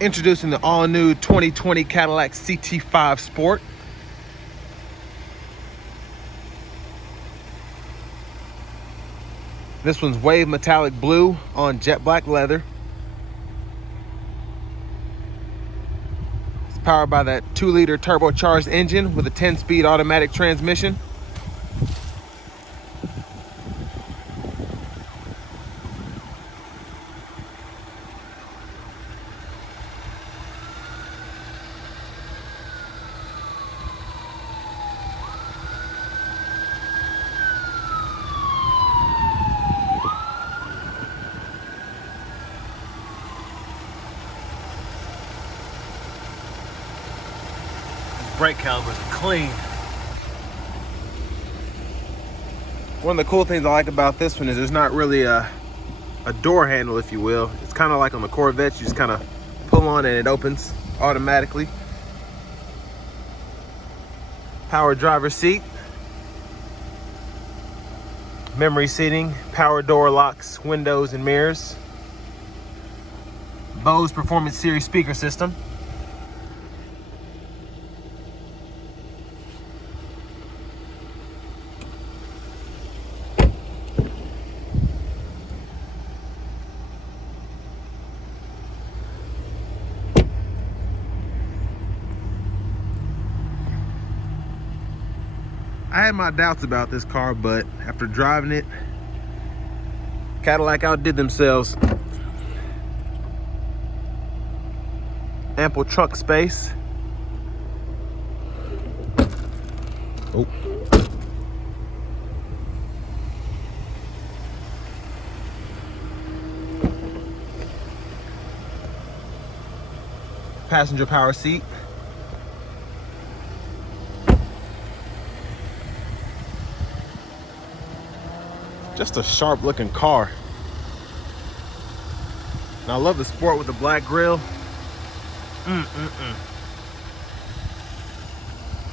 Introducing the all-new 2020 Cadillac CT5 Sport. This one's wave metallic blue on jet black leather. It's powered by that 2-liter turbocharged engine with a 10-speed automatic transmission. Brake calipers are clean. One of the cool things I like about this one is there's not really a door handle, if you will. It's kind of like on the Corvettes, you just kind of pull on and it opens automatically. Power driver seat. Memory seating, power door locks, windows and mirrors. Bose Performance Series speaker system. I had my doubts about this car, but after driving it, Cadillac outdid themselves. Ample trunk space. Oh. Passenger power seat. Just a sharp looking car. And I love the Sport with the black grille.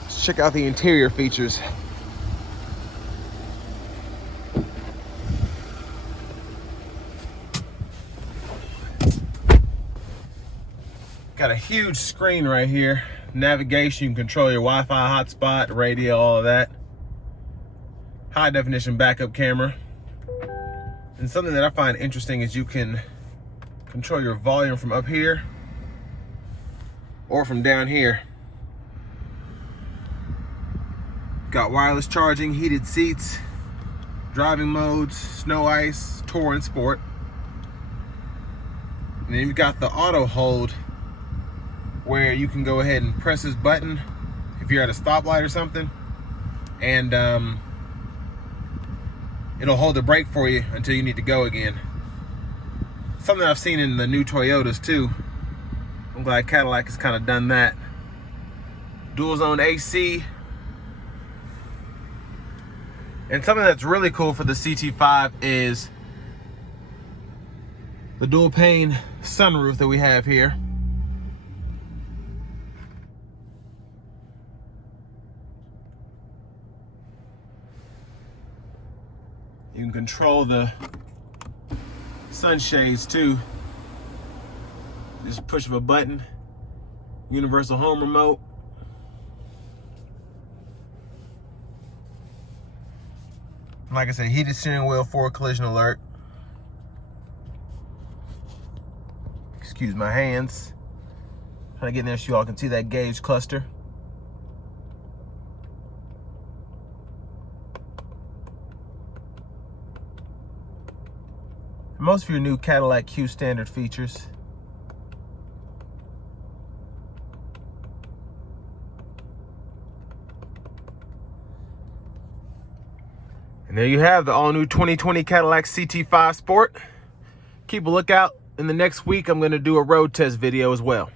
Let's check out the interior features. Got a huge screen right here. Navigation, you can control your Wi-Fi hotspot, radio, all of that. High definition backup camera. And something that I find interesting is you can control your volume from up here or from down here. Got wireless charging, heated seats, driving modes, snow, ice, tour, and sport. And then you've got the auto hold where you can go ahead and press this button if you're at a stoplight or something, and it'll hold the brake for you until you need to go again. Something I've seen in the new Toyotas too. I'm glad Cadillac has kind of done that. Dual zone AC. And something that's really cool for the CT5 is the dual pane sunroof that we have here. You can control the sunshades too. Just push of a button. Universal home remote. Like I said, heated steering wheel, forward collision alert. Excuse my hands. Trying to get in there so you all can see that gauge cluster. Most of your new Cadillac Q standard features. And there you have the all-new 2020 Cadillac CT5 Sport. Keep a lookout. In the next week, I'm going to do a road test video as well.